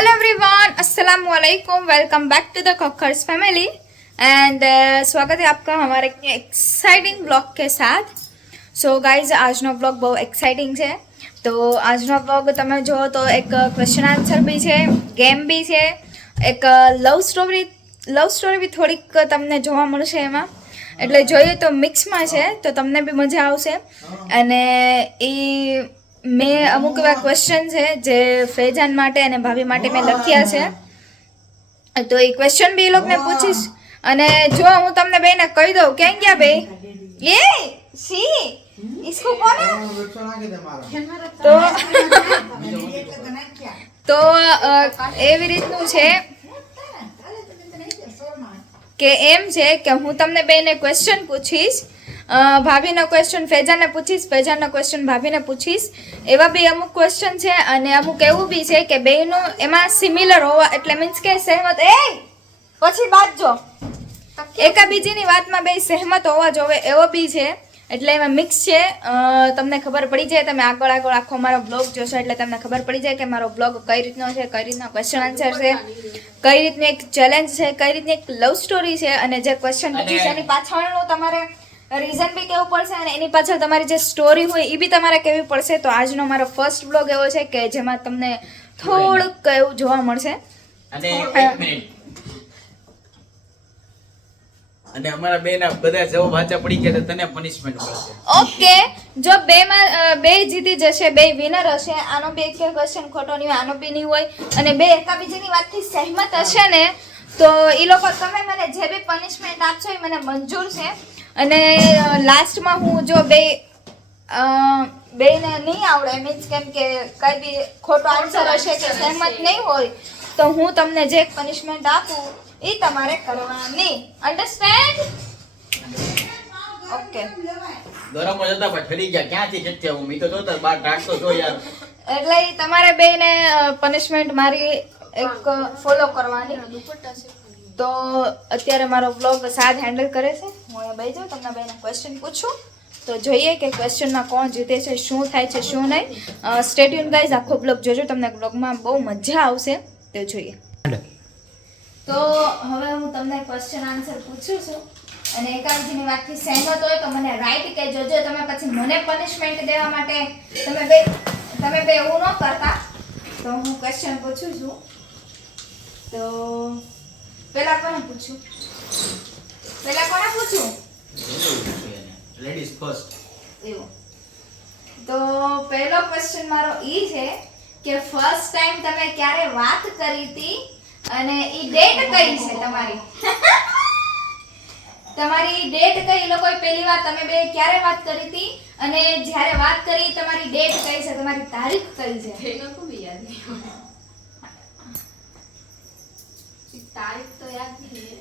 Hello everyone, अस्सलाम वालेकुम, welcome back to the Cockers family and स्वागत है आपका हमारे एक्साइटिंग ब्लॉग के साथ। सो गाइज આજનો બ્લોગ બહુ એક્સાઇટિંગ છે। તો આજનો બ્લોગ તમે જો તો એક ક્વેશ્ચન આન્સર બી છે, ગેમ બી છે, એક લવ સ્ટોરી બી થોડીક તમને જોવા મળશે એમાં, એટલે જોઈએ તો મિક્સમાં છે તો તમને બી મજા આવશે। અને એ મેં અમુક એવા ક્વેશ્ચન છે જે ફેજાન માટે અને ભાભી માટે મેં લખ્યા છે, તો એ ક્વેશ્ચન બી એ લોકોને પૂછીશ। અને જો હું તમને બેને કહી દઉં ક્યાં ગયા બે એ સી इसको कौन है તો એવી રીતનું છે કે એમ છે કે હું તમને બેને ક્વેશ્ચન પૂછીશ, ભાભીનો ક્વેશ્ચન ફેજાનને પૂછીશ, ફેજાનનો ક્વેશ્ચન ભાભીને પૂછીશ। એવા બી અમુક ક્વેશ્ચન છે અને અમુક એવું બી છે કે બેયનું એમાં સિમિલર હોવા એટલે મીન્સ કે સહેમત પછી વાત જો એકાબીજીની વાતમાં બે સહેમત હોવા જોવે એવો બી છે, એટલે એમાં મિક્સ છે। તમને ખબર પડી જાય, તમે આગળ આખો મારો બ્લોગ જોશો એટલે તમને ખબર પડી જાય કે મારો બ્લોગ કઈ રીતનો છે, કઈ રીતના ક્વેશ્ચન આન્સર છે, કઈ રીતની એક ચેલેન્જ છે, કઈ રીતની એક લવ સ્ટોરી છે, અને જે ક્વેશ્ચન પૂછીશ એની પાછળનું તમારે રીઝન બી કેવું પડશે અને એની પાછળ તમારી જે સ્ટોરી હોય એ બી તમારે કેવી પડશે। તો આજનો મારો ફર્સ્ટ બ્લોગ એવો છે કે જેમાં તમને થોડુંક એવું જોવા મળશે। અને અમારા બેના બધા જવાબ સાચા પડી ગયા તો તને પનિશમેન્ટ મળશે। ઓકે, જો બે જીતી જશે, બે વિનર હશે, આનો બે એક ક્વેશ્ચન ખોટો નહીં હોય, આનો બી નહીં હોય, અને બે એકાબીજીની વાતથી સહેમત હશે ને તો એ લોકો તમે મને જે બી પનિશમેન્ટ આપશો એ મને મંજૂર છે। અને લાસ્ટમાં હું જો બેને નહીં આવડે મીન્સ કેમ કે કઈ બી ખોટો આન્સર હશે કે સહેમત નહીં હોય તો હું તમને જે પનિશમેન્ટ આપું એ તમારે કરવાની, અન્ડરસ્ટેન્ડ? ઓકે, ગરમ જ હતા પણ ઠરી ગયા ક્યાંથી જચ્યા હું તો જોતા બાર ઢાકતો જો યાર, એટલે તમારે બેને પનિશમેન્ટ મારી એક ફોલો કરવાની। તો અત્યારે મારો બ્લોગ સાદ હેન્ડલ કરે છે, હું અહીંયા બેસી જાઉં, તમને બેને ક્વેશ્ચન પૂછું તો જોઈએ કે ક્વેશ્ચનમાં કોણ જીતે છે, શું થાય છે, શું નહીં। સ્ટે ટ્યુન ગાઈઝ, આખો બ્લોગ જોજો, તમને બ્લોગમાં બહુ મજા આવશે, તો જોઈએ। તો હવે હું તમને ક્વેશ્ચન આન્સર પૂછું છું અને એકાબીજીની વાતથી સહેમત હોય તો મને રાઈટ કહેજો, જો તમે પછી મને પનિશમેન્ટ દેવા માટે તમે બે એવું ન કરતા। તો હું ક્વેશ્ચન પૂછું છું, તો પહેલા કોને પૂછું? લેડીઝ ફર્સ્ટ એવું, તો પહેલો ક્વેશ્ચન મારો ઈ છે કે ફર્સ્ટ ટાઈમ તમે ક્યારે વાત કરી હતી અને ઈ ડેટ કઈ છે તમારી? તમારી ડેટ કઈ, લોકોએ પહેલી વાર તમે બે ક્યારે વાત કરી હતી અને જ્યારે વાત કરી તમારી ડેટ કઈ છે, તમારી તારીખ કઈ છે? એ લોકો બી યાદ નહીં હોય, તારીખ તો યાદ નહીં।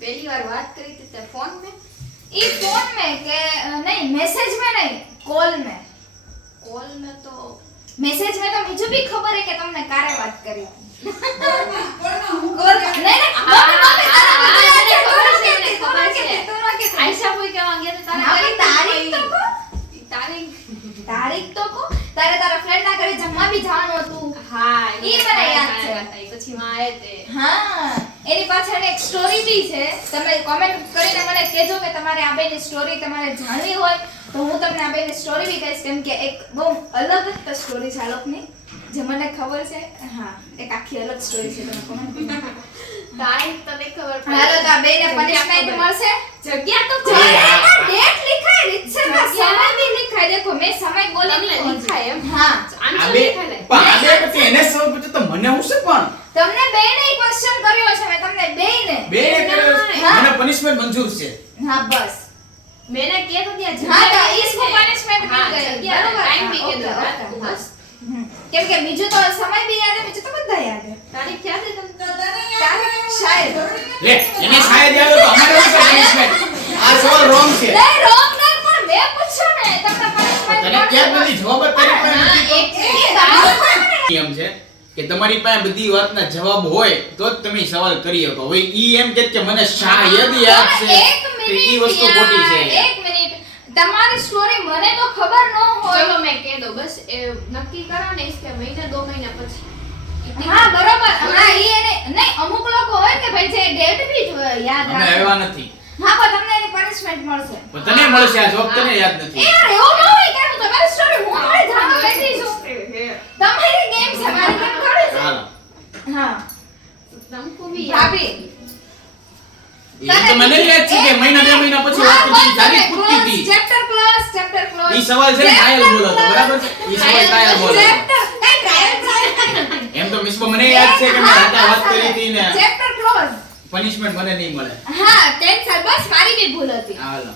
પહેલી વાર વાત કરી હતી તે ફોન में, ઈ ફોન में કે नहीं मैसेज में नहीं, कॉल में। कॉल में तो मैसेज में तो मुझे भी खबर है कि तुमने कारे बात करी थी। તારીખ તો કો તારે તારા ફ્રેન્ડ ના ઘરે જમવા બી જવાનું હતું। હા ઈ મને યાદ છે, પછી માં આયે તે। હા, એની પાછળ એક સ્ટોરી બી છે, તમે કોમેન્ટ કરીને મને કહેજો કે તમારે આ બેની સ્ટોરી તમારે જાણવી હોય તો હું તમને આ બેની સ્ટોરી બી કહીશ, કેમ કે એક બહુ અલગ જ સ્ટોરી છે આ લોકોની જે મને ખબર છે। હા, એક આખી અલગ સ્ટોરી છે, તમે કોમેન્ટ તારીખ તો નહીં ખબર પડે। હાલો તો આ બેને પનિશમેન્ટ મળશે। જગ્યા તો ડેટ लिखाई રીત છે, સમય भी लिखाई, देखो मैं समय बोली તમને नहीं लिखाય એમ? हाँ, આન્સર આબે लिखाય લે। પણ આબે પછી એને સવાલ પૂછ્યો તો મને હું શું પણ તમને બેને ક્વેશ્ચન કર્યો છે, મેં તમને બેને બેને કર્યો હા। મને પનિશમેન્ટ મંજૂર છે। हाँ बस, मैंने किया तो दिया हाँ तो इसको पनिशमेंट मिल गई, जगह बराबर? टाइम भी हाँ, के दो ओके, रात ओके, को हाँ। बस। કેમ કે બીજું તો સમય બી યાદ है, બીજું તો બધા યાદ है। તારીખ યાદ છે તમને? તારીખ શાયદ લે એને શાયદ યાદ હોય તો અમારે શું પનિશમેન્ટ? આ સવાલ રોંગ છે। નહીં રોંગ નહીં, પણ મેં પૂછ્યું ને તમને પનિશમેન્ટ તને ક્યાં બધી જવાબ જ તારી પાસે હા, નથી? એક નિયમ છે કે તમારી પાસે બધી વાતના જવાબ હોય તો જ તમે સવાલ કરી શકો। હવે ઈ એમ કે મને શાયદ યાદ છે, એક તો મિનિટ ઈ વસ્તુ ખોટી છે। એક મિનિટ, તમારી સ્ટોરી મને તો ખબર ન હોય। चलो मैं कह दो बस नक्की करा ने इसके महीने 2 महीना પછી ભાઈ જે ડેટ બી યાદ અમે રાખો. આવ્યા નથી હા પણ તમને એની પનિશમેન્ટ મળશે. પણ તને મળશે આ જોબ તને યાદ એ નથી યાર એવું ન હોય કે હું તમારી સ્ટોરી હું થોડી જાણવા બેઠી છું. તમારી ગેમ છે મારી ગેમ થોડી છે. હાલો હા તમકો બી ભાભી એ તો મને યાદ છે કે મહિના 2 મહિના પછી વાત કરી તારી પૂછતી હતી ચેપ્ટર ક્લોઝ. ઈ સવાલ છે ને ટ્રાયલ બોલો તો બરાબર છે ઈ સવાલ ટ્રાયલ બોલો ચેપ્ટર કઈ ટ્રાયલ એમ તો મિસ મને યાદ છે કે મેં રાતે વાત કરી હતી ને ચેપ્ટર ક્લોઝ. પનિશમેન્ટ મને નહીં મળે હા કેન્સલ બસ મારી બી ભૂલ હતી. હાલો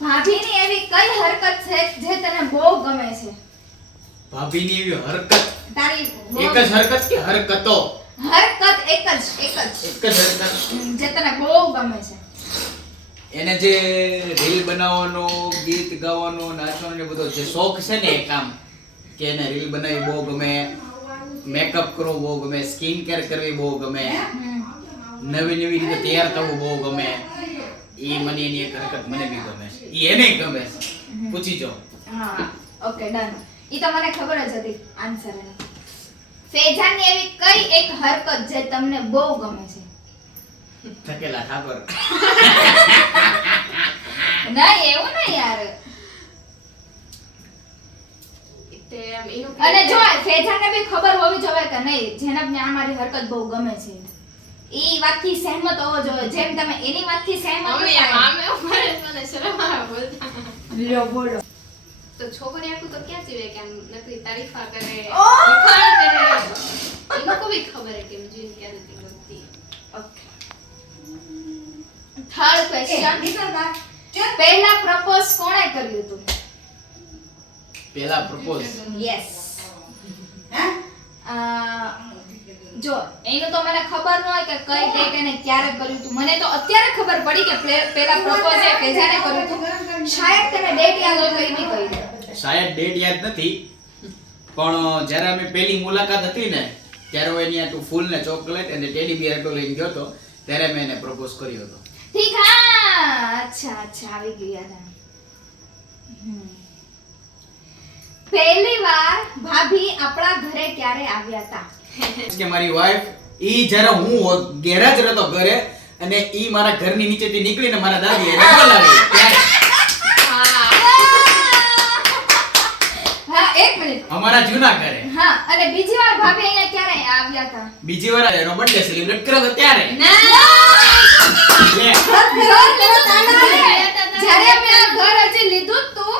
ભાભીની એવી કઈ હરકત છે જે તને બહુ ગમે છે? ભાભીની એવી હરકત તારી એક જ હરકત કે હરકતો હરકત એક જ એક જ હરકત જે તને બહુ ગમે છે. એને જે રીલ બનાવવાનો ગીત ગાવાનો નાચવાનો ને બધો જે શોખ છે ને એ કામ કે એને રીલ બનાવવી બહુ ગમે મેકઅપ કરવો બહુ ગમે સ્કિન કેર કરવી બહુ ગમે નવી નવી રીતે તૈયાર થવું બહુ ગમે ઈ મને એની એક હરકત મને બી ગમે છે ઈ એને ગમે છે પૂછી જો હા ઓકે ડન. ઈ તો મને ખબર જ હતી આન્સર એનો. ફેજાનની એવી કઈ એક હરકત જે તમને બહુ ગમે છે? થકેલા ઠાકોર નહીં એવું નહીં યાર. તે આમ એનું અને જો ફેજાનને બી ખબર હોવી જોઈએ કે નહીં જેનબને આ મારી હરકત બહુ ગમે છે ઈ વાતથી સહેમત હોવો જોઈએ. જેમ તમે એની વાતથી સહેમત મમ્મી હતા આમે ઉપર મને શરમ આવે બોલતા લ્યો બોલો. તો છોકરી આખું તો ક્યાં જીવે કે આમ નકરી તારીફા કરે ઓહ! વખાણ કરે એનું કોઈ ખબર હે કે જીન ક્યારે તી બોલતી ઓકે થર્ડ ક્વેશ્ચન પહેલા પ્રપોઝ કોણે કર્યું હતું? પહેલા પ્રપોઝ યસ. જો એનું તો મને ખબર ન હોય કે કઈ ડેટ એને ક્યારે કર્યું હતું. મને તો અત્યારે ખબર પડી કે પહેલા પ્રપોઝ એ ફેજાને કર્યું હતું. શાયદ તને ડેટ યાદ હોય તો એ બી કહી દે. શાયદ ડેટ યાદ નથી પણ જ્યારે અમે પહેલી મુલાકાત હતી ને ત્યારે હું એની આટલું ફૂલ ને ચોકલેટ અને ટેડી બિયર આટલું લઈને ગયો હતો ત્યારે મેં એને પ્રપોઝ કર્યો હતો ઠીક હા અચ્છા આવી ગયું યાદ આવે. પહેલી વાર ભાભી આપણા ઘરે ક્યારે આવ્યા હતા? કે મારી વાઈફ ઈ જ્યારે હું ગેરેજ રહેતો ઘરે અને ઈ મારા ઘરની નીચેથી નીકળીને મારા દાદી એને બોલાવી ત્યારે હા એક મિનિટ. અમારા જૂના ઘરે હા અને બીજી વાર ભાભી અહીંયા ક્યારે આવ્યા હતા? બીજી વાર એનો બર્થડે સેલિબ્રેટ કર્યો હતો ત્યારે લે. જ્યારે અમે આ ઘર હજી લીધું જ તું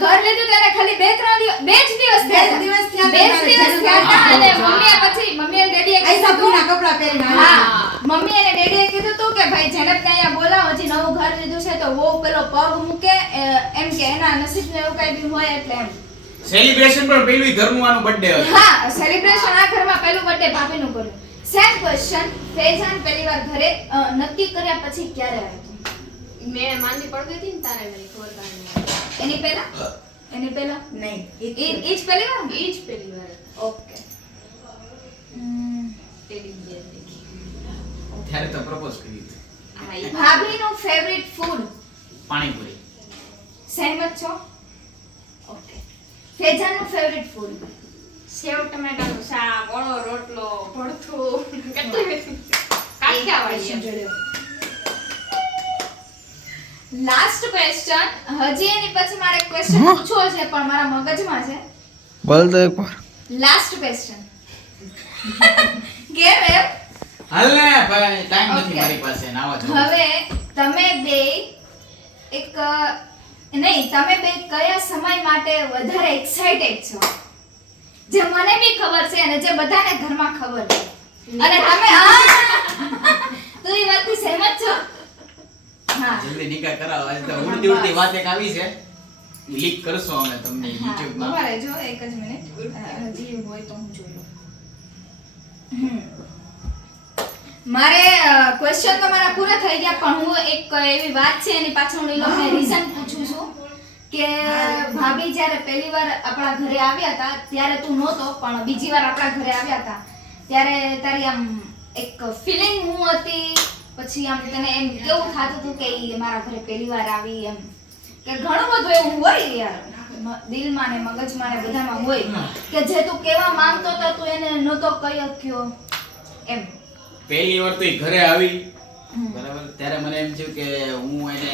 ઘર લીધું ત્યારે ખાલી 2-3 દિવસ બે જ દિવસ થયા હતા અને મમ્મી અને ડેડીએ કીધું હા મમ્મી અને ડેડીએ કીધું તું કે ભાઈ જેનતને અહીંયા બોલાવો હજી નવું ઘર લીધું છે તો વહુ પેલો પગ મૂકે એમ કે એના નસીબમાં એવું કઈ બી હોય એટલે એમ સેલિબ્રેશન પણ પેલું ઘરનું આનું બર્થડે હતું હા સેલિબ્રેશન આ ઘરમાં પહેલું બર્થડે ભાભીનું કર્યું. સેમ ક્વેશ્ચન ફેજાન પહેલી વાર ઘરે નક્કી કર્યા પછી ક્યારે આવ્યો હતો? મેં માંદી પડી હતી ને તારે મને ખબર કાઢી એની પહેલા નહીં ઈ જ પહેલી વાર એ જ પહેલી વાર ઓકે ટેડી બિયર દેખી ત્યારે તો પ્રપોઝ કરી હતી આ ઈ ભાભીનું ફેવરિટ ફૂડ? પાણીપુરી સહેમત છો? ઓકે ફેજાનનું ફેવરિટ ફૂડ? સેવ ટમેટાનું શાક ઓળો રોટલો ભરથું કેટલી બધી કાઠિયાવાડી લાસ્ટ ક્વેશ્ચન હજી એની પછી મારે ક્વેશ્ચન પૂછવો છે પણ મારા મગજમાં છે. બોલ તો એકવાર. લાસ્ટ ક્વેશ્ચન કેમ એમ? હાલ ને ભાઈ ટાઈમ નથી Okay. મારી પાસે નાવા જવું હવે તમે બે તમે બે કયા સમય માટે વધારે એક્સાઇટેડ છો? જે મને બી ખબર છે અને જે બધાને ઘરમાં ખબર છે અને તમે તો એ વાતથી સહેમત છો? હા જલ્દી નિકાહ કરાવો આજે તો ઉડતી ઉડતી વાત એક આવી છે લીક કરશો અમે તમને YouTube માં ઉભા રહેજો એક જ મિનિટ હજી હોય તો હું જોઈ લઉં. મારે ક્વેશ્ચન તો મારા પૂરા થઈ ગયા પણ હું એક એવી વાત છે એની પાછળ હું એ લોકોને રીઝન પૂછું છું કે ભાભી જ્યારે પહેલી વાર આપણા ઘરે આવ્યા હતા ત્યારે તું નહોતો પણ બીજી વાર આપણા ઘરે આવ્યા હતા ત્યારે તારી આમ એક ફિલિંગ હું હતી પછી આમ તને એમ કેવું થતું હતું કે ઈ મારા ઘરે પહેલી વાર આવી એમ કે ઘણું બધું એવું હોય યાર દિલમાં ને મગજમાં ને બધામાં હોય કે જે તું કેવા માંગતો હતો તું એને નહોતો કહી શક્યો એમ. પહેલી વાર તો ઈ ઘરે આવી બરાબર. ત્યારે મને એમ થયું કે હું એને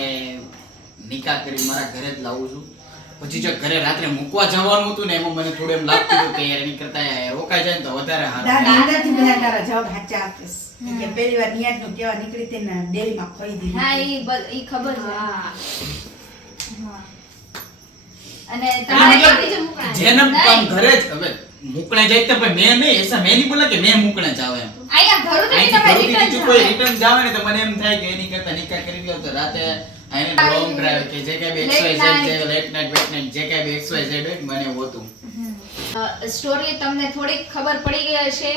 નિકાહ કરી મારા ઘરે જ લાવું છું. પછી જો ઘરે રાત્રે મૂકવા જવાનું હતું ને એમાં મને થોડું એમ લાગતું હતું કે યાર એની કરતા રોકાઈ જાય ને તો વધારે સારું. દાદી અંદરથી બધા તારા જવાબ સાચા આપીશ કે પહેલી વાર નિયાતનું કેવા નીકળી તે ને ડેરીમાં ખોઈ દીધી. હા ઈ ખબર છે. હા. હા. અને એટલે તમારે મતલબ બીજું મૂકણા. જેને નહીં. આમ ઘરે જ હવે મૂકણે જાય તો પણ મેં નહીં એસા મેં નહીં બોલા કે મેં મૂકણે જાવ એમ. અહીંયા ઘરથી અહીંથી તમે ઘરેથી return બીજું કોઈ જાઓ. રિટર્ન જાવે ને તો મને એમ થાય કે એની કરતા નિકાહ કરી લ્યો તો રાતે આઈને લોંગ ડ્રાઈવ કે જે કાંઈ બી Late XYZ night. જે લેટ નાઈટ વેટ નાઈટ જે કાંઈ બી XYZ હોય ને મને એવું હતું. સ્ટોરી તમને થોડીક ખબર પડી ગઈ હશે.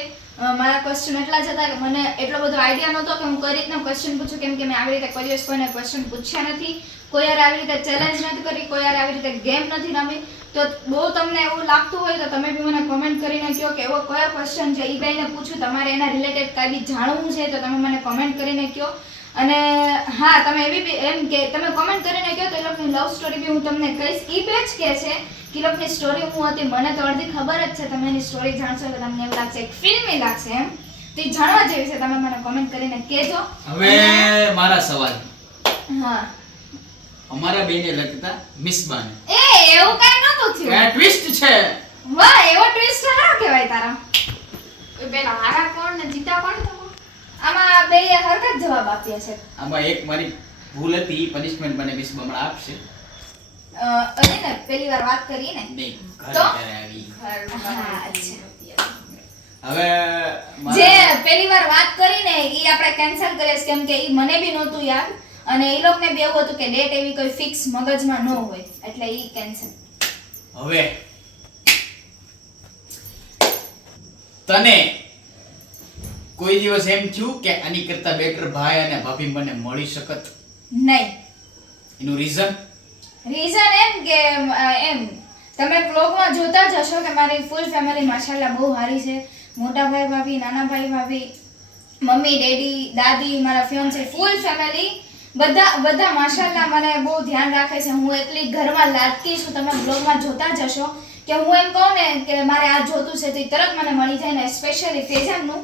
મારા ક્વેશ્ચન એટલા જ હતા કે મને એટલો બધો આઈડિયા નહોતો કે હું કઈ રીતના ક્વેશ્ચન પૂછું, કેમ કે મેં આવી રીતે કોઈ દિવસ કોઈને ક્વેશ્ચન પૂછ્યા નથી, કોઈ યાર આવી રીતે ચેલેન્જ નથી કરી, કોઈ યાર આવી રીતે ગેમ નથી રમી. તો બહુ તમને એવું લાગતું હોય તો તમે બી મને કમેન્ટ કરીને કહો કે એવો કયો ક્વેશ્ચન છે ઈ બેને પૂછું, તમારે એના રિલેટેડ કાંઈ બી જાણવું છે તો તમે મને કમેન્ટ કરીને કહો. અને હા, તમે એવી બી એમ કે તમે કમેન્ટ કરીને કહો તો એ લોકોની લવ સ્ટોરી બી હું તમને કહીશ. ઈ બે જ કે છે કે એ લોકોની સ્ટોરી હું હતી, મને તો અડધી ખબર જ છે. તમે એની સ્ટોરી જાણશો તો તમને એવું લાગશે એક ફિલ્મી લાગશે એમ. તો ઈ જાણવા જેવી છે, તમે મને કમેન્ટ કરીને કહેજો. હવે મારા સવાલ હા, અમારા બેને લગતા મિસબાને એવું કાંઈ નહોતું થયું. આ ટ્વિસ્ટ છે. વાહ, એવો ટ્વિસ્ટ સારો કહેવાય તારા. પેલા હારા કોણ ને જીતા કોણ તમે? આમાં બે હરકત જવાબ આપ્યા છે. આમાં એક મારી ભૂલ હતી, પનિશમેન્ટ મને મિસબા હમણાં આપશે. અને ને પેલી વાર વાત કરી ને નહીં, ઘરે તો? ત્યારે આવી. હા, અચ્છા. હવે જે મારા- પેલી વાર વાત કરી ને ઈ આપણે કેન્સલ કરીએ કેમ કે ઈ મને બી નહોતું યાદ અને ઈ લોકોને બી એવું હતું કે ડેટ એવી કોઈ ફિક્સ મગજમાં ન હોય એટલે ઈ કેન્સલ. હવે તને કોઈ દિવસ એમ થયું કે આની કરતા બેટર ભાઈ અને ભાભી મને મળી શકત? નહીં. એનું રીઝન રીઝન એમ કે એમ તમે બ્લોગમાં જોતા જ હશો કે મારી ફૂલ ફેમિલી માશાલ્લાહ બહુ સારી છે. મોટા ભાઈ ભાભી, નાના ભાઈ ભાભી, મમ્મી ડેડી દાદી, મારા ફિયોન્સે, ફૂલ ફેમિલી બધા માશાલ્લાહ મને બહુ ધ્યાન રાખે છે. હું એટલી ઘરમાં લાડકી છું. તમે બ્લોગમાં જોતા જ હશો કે હું એમ કહું ને કે મારે આ જોતું છે તો ઈ તરત મને મળી જાય ને. સ્પેશિયલી ફેઝાનનું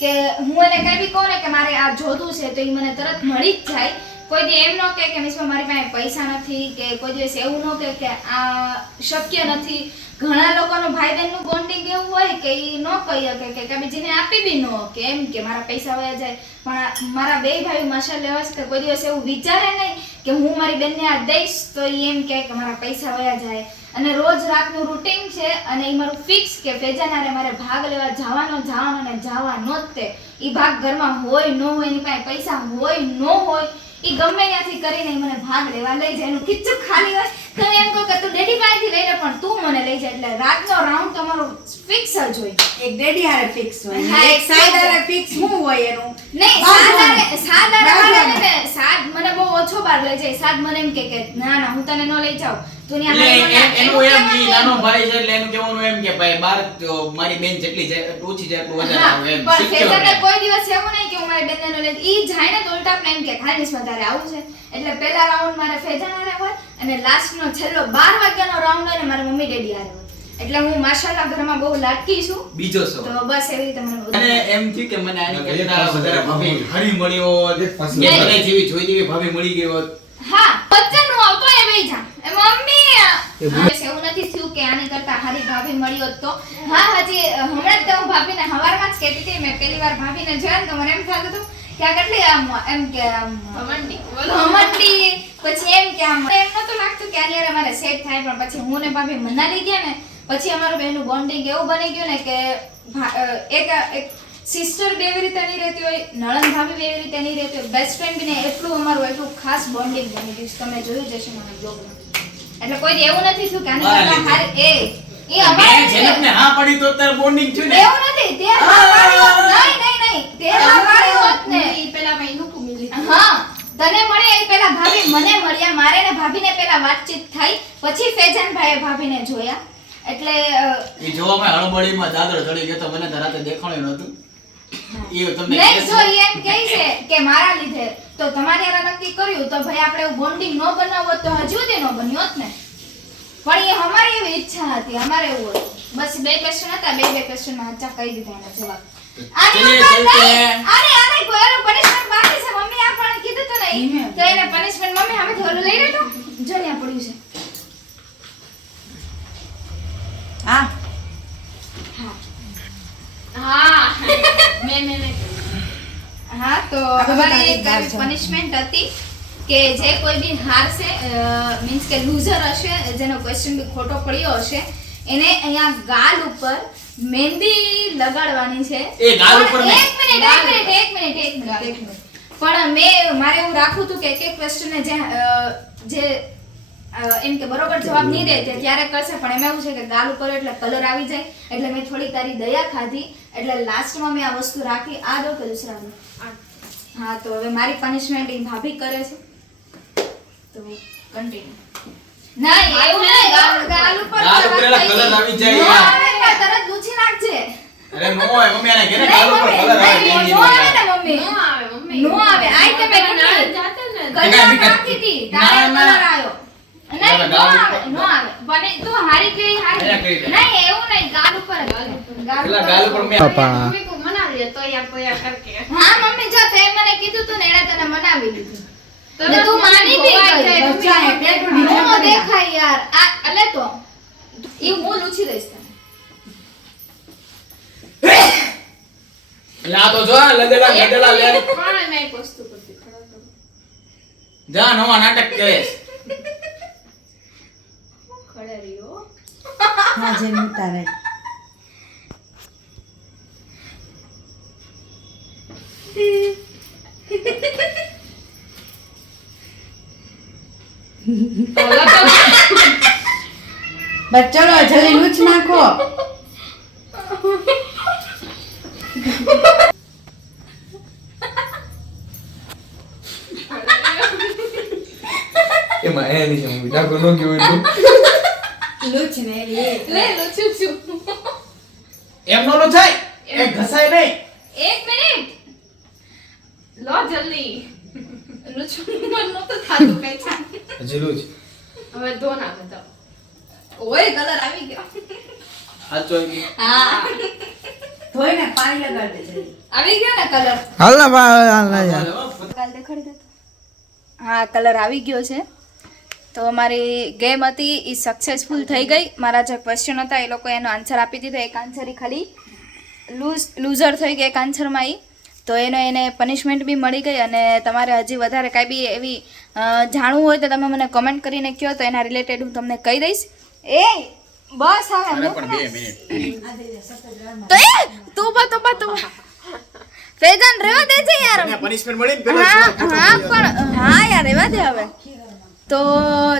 કે હું એને કંઈ બી કહું ને કે મારે આ જોતું છે તો ઈ મને તરત મળી જ જાય. કોઈ દી એમ ન કે મિસમાં મારી પાસે પૈસા નથી કે કોઈ દિવસ એવું ન કે આ શક્ય નથી. ઘણા લોકોનું ભાઈ બહેનનું બોન્ડિંગ એવું હોય કે ઈ ન કહી શકે કે બીજીને આપી બી ન કે એમ કે મારા પૈસા વયા જાય. પણ મારા બે ભાઈ માશાલ્લાહ એવા છે કે કોઈ દિવસ એવું વિચારે નહીં કે હું મારી બેનને આ દઈશ તો ઈ એમ કે મારા પૈસા વયા જાય. અને રોજ રાતનું રૂટીન છે અને ઈ મારું ફિક્સ કે ફેજાનારે મારે ભાગ લેવા જવાનો ને જવાનો જ તે. ઈ ભાગ ઘરમાં હોય ન હોય, એની પાસે પૈસા હોય ન હોય, ઈ ગમે ત્યાંથી કરીને ઈ મને ભાગ લેવા લઈ જાય. એનું ખીચું ખાલી હોય તો હું એમ કહું કે તું ડેડી પાસેથી લઈ લે પણ તું મને લઈ જાય. એટલે રાતનો રાઉન્ડ તમારો ફિક્સ જ હોય. એક ડેડી હારે ફિક્સ હોય હા, એક સાઈડ હારે ફિક્સ શું હોય એનું નહીં, બાજુમાં. સાદ બાજુમાં. સાદ મને બહુ ઓછો બાર લઈ જાય. સાદ મને એમ કે ના ના હું તને ન લઈ જાઉં તું ન્યા એટલે હારે ન એનું જા. એમ એવું ઈ નાનો કહેવાનું ભાઈ છે એટલે એનું કહેવાનું એમ કે ભાઈ બાર તો મારી બેન જેટલી જાય ઓછી જાય એટલું વધારે હા, આવે એમ પણ secure ફેઝરને રહે. કોઈ દિવસ એવું નહીં કે હું મારી બેનને ન લઈ ઈ જાય ને તો ઉલટા પણ એમ કે ખાલી નિસ્બત તારે આવું છે. એટલે પહેલા રાઉન્ડ મારે ફેજાના હોય અને લાસ્ટનો છેલ્લો 12 વાગ્યાનો રાઉન્ડ હોય ને મારા મમ્મી ડેડી હારે હોય. એટલે હું માશાલ્લાહ ઘરમાં બહુ લાડકી છું. બીજો સવાલ તો બસ એવી રીતે મને બધું. અને એમ થયું કે મને આની કરતા વધારે ભાભી હરી મળી હોત કે નહીં. મને જેવી જોઈ તેવી ભાભી મળી ગઈ હોત. હા, વચ્ચેનું આવતો એ બેય જા. એ મમ્મી હા, એવું નથી થયું કે આની કરતા હારી ભાભી મળી હોત તો. હા, હજી હમણાં જ તો હું ભાભીને હવારમાં જ કહેતી હતી. મેં પહેલી વાર ભાભીને જોયા ને તો મને એમ થતું હતું કે આ કેટલી આમ એમ કે આમ ભમંડી. ભમંડી. પછી એમ કે આમ એમ નતું લાગતું કે આની હારે મારે સેટ થાય. પણ પછી હું ને ભાભી મનાલી ગયા ને પછી અમારું બેનું બોન્ડિંગ એવું બની ગયું ને કે એક સિસ્ટર બે એવી રીતે નહીં રહેતી હોય, નણંદ ભાભી બે એવી રીતે નહીં રહેતી હોય, બેસ્ટ ફ્રેન્ડ બી ને એટલું અમારું એટલું ખાસ બોન્ડિંગ બની ગયું છે. તમે જોયું જ હશે મને બ્લોગમાં. એટલે કોઈ દી એવું નથી થયું કે આની મારા કરતા લીધે. હારી એ અમારા મેં જેનતને હા પાડી તો અત્યારે બોન્ડિંગ થયું ને. એવું નથી. તે હા પાડી હોત. નહીં. તે હા પાડી હોત ને. ઈ પેલા ભાઈ નું કુમિલી. હા, તને મળ્યા એ પહેલા ભાભી મને મળ્યા. મારે ને ભાભીને પહેલા વાતચીત થઈ પછી ફેજાન ભાઈએ ભાભીને જોયા. એટલે એ જોવામાં હળબળીમાં દાદર ચડી ગયો તો મને તો રાતે દેખાણું નહોતું. એ તમને નહીં, જો કહેશે. ઈ એમ કહે છે કે મારા લીધે તો તમારે હારે નક્કી કર્યું તો ભાઈ આપણે એવું બોન્ડિંગ ન બનાવવું હોત તો હજુ સુધી ન બન્યું હોત ને. પણ એ અમારી એવી ઈચ્છા હતી, અમારે એવું હતું. બસ બે ક્વેશ્ચન હતા, બે ક્વેશ્ચનમાં સાચા કહી દીધા એના જવાબ. આની ચલે ઉપર ચલતે નહીં, આને કોઈનો punishment બાકી છે મમ્મી. નહીં તો એને પનિશમેન્ટ મમ્મી સામેથી ઓલું લઈ લેતો જો ત્યાં પડ્યું છે હા હા મેં હા તો અમારી એક પનિશમેન્ટ હતી કે જે કોઈ બી હારશે મીન્સ કે લૂઝર હશે જેનો ક્વેશ્ચન બી ખોટો પડ્યો હશે એને અહીંયા ગાલ ઉપર મહેંદી લગાડવાની છે એ ગાલ ઉપર નહીં. એક મિનિટ પણ મારે એવું રાખવું હતું કે એક ક્વેશ્ચનને જે એમ કે બરોબર જવાબ નહીં દે ત્યારે કરશે પણ એમાં એવું છે કે ગાલ ઉપર એટલે કલર આવી જાય એટલે મેં થોડી તારી દયા ખાધી એટલે લાસ્ટમાં મેં આ વસ્તુ રાખી આ દો કે દૂસરા દો હા તો હવે મારી પનિશમેન્ટ એ ભાભી કરે છે તો કન્ટિન્યુ ના એવું નહીં ગાલ ઉપર ગાલ ઉપર એલા કલર આવી જાય નો યાર. આવે ને, તરત લૂછી નાખજે અરે નો હોય મમ્મી આને ઘરે ગાલ ઉપર નહીં, કલર આવે નહીં, મહેંદીનો નો આવે યાર. ને મમ્મી નો આવે મમ્મી નો આવે આઈ તમે નાળ કીધી. જાતે ને કલર નાખી હતી તારે ના, ના. કલર આવ્યો નહીં ગાલ નો ઉપર. આવે નો આવે બને તું હારી ગઈ અહીંયા કરી દે. નહીં એવું નહીં ગાલ ઉપર પેલા ગાલ ઉપર મેં મમ્મી કો મના લે તો યાર કરકે હા મમ્મી જો તે મને કીધું તું ને એણે તને મનાવી લીધું તો ને તું માની બી ધોવાઈ ગઈ. જાય, બચ્ચા હે, પેટ નો બીજા બધા. દેખાય યાર આ એટલે તો ઈ હું લૂછી દઈશ તને લા તો જો લદેડા લે પણ મેં એક વસ્તુ કરતી ખરા કરો જા નવા નાટક કરે ખડે રહ્યો હા જે ઉતારે બસ ચલો જલ્દી લૂછ નાખો એમાં એ નહીં મમ્મી ડાકો નો કેવું એટલું લૂછ ને એ લે લૂછું છું એમ નો થાય એ ઘસાય નહીં એક મિનિટ લો જલ્દી લૂછું મન નતો થાતું કઈ છાન જરૂર હવે ધો ના બધા ઓય કલર આવી ગયો સાચો હા ધોઈને પાણી લગાડી દે જલ્દી આવી ગયો ને કલર હાલ ના હાલ ના યાર કાલ દેખાડી દે હા કલર આવી ગયો છે તો અમારી ગેમ હતી એ સક્સેસફુલ થઈ ગઈ મારા જે ક્વેશ્ચન હતા એ લોકો એનો આન્સર આપી દીધો એક આન્સર ખાલી લૂઝર થઈ ગઈ એક આન્સરમાં તો એને પનિશમેન્ટ બી મળી ગઈ અને તમારે હજી વધારે કાંઈ બી એવી જાણવું હોય તો તમે મને કમેન્ટ કરીને કહો તો એના રિલેટેડ હું તમને કહી દઈશ એ બસ હવે અરે મૂક પણ ને. 2 મિનિટ તો એ તું ફેજાન રહેવા દેજે યાર પનિશમેન્ટ મળી ને હા પણ હા યાર રહેવા દે હવે તો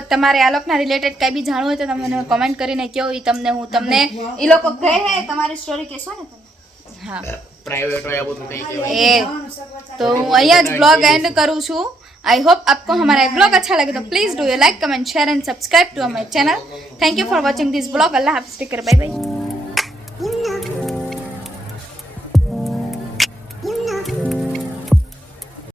તમારે આ લોકોના રિલેટેડ કંઈ બી જાણવું હોય તો તમે મને કમેન્ટ કરીને કહો એ તમને એ લોકો કહે તમારી સ્ટોરી કહેશો ને તમે હા પ્રાઇવેટ હોય આ બધું કઈ કહેવાય ए तो અહીંયા જ ब्लॉग एंड करूँ छू आई होप आपको हमारा ब्लॉग अच्छा लगे तो please do like comment share and subscribe to my channel thank you for watching this blog अल्लाह हाफिज़ टेक केयर बाय बाय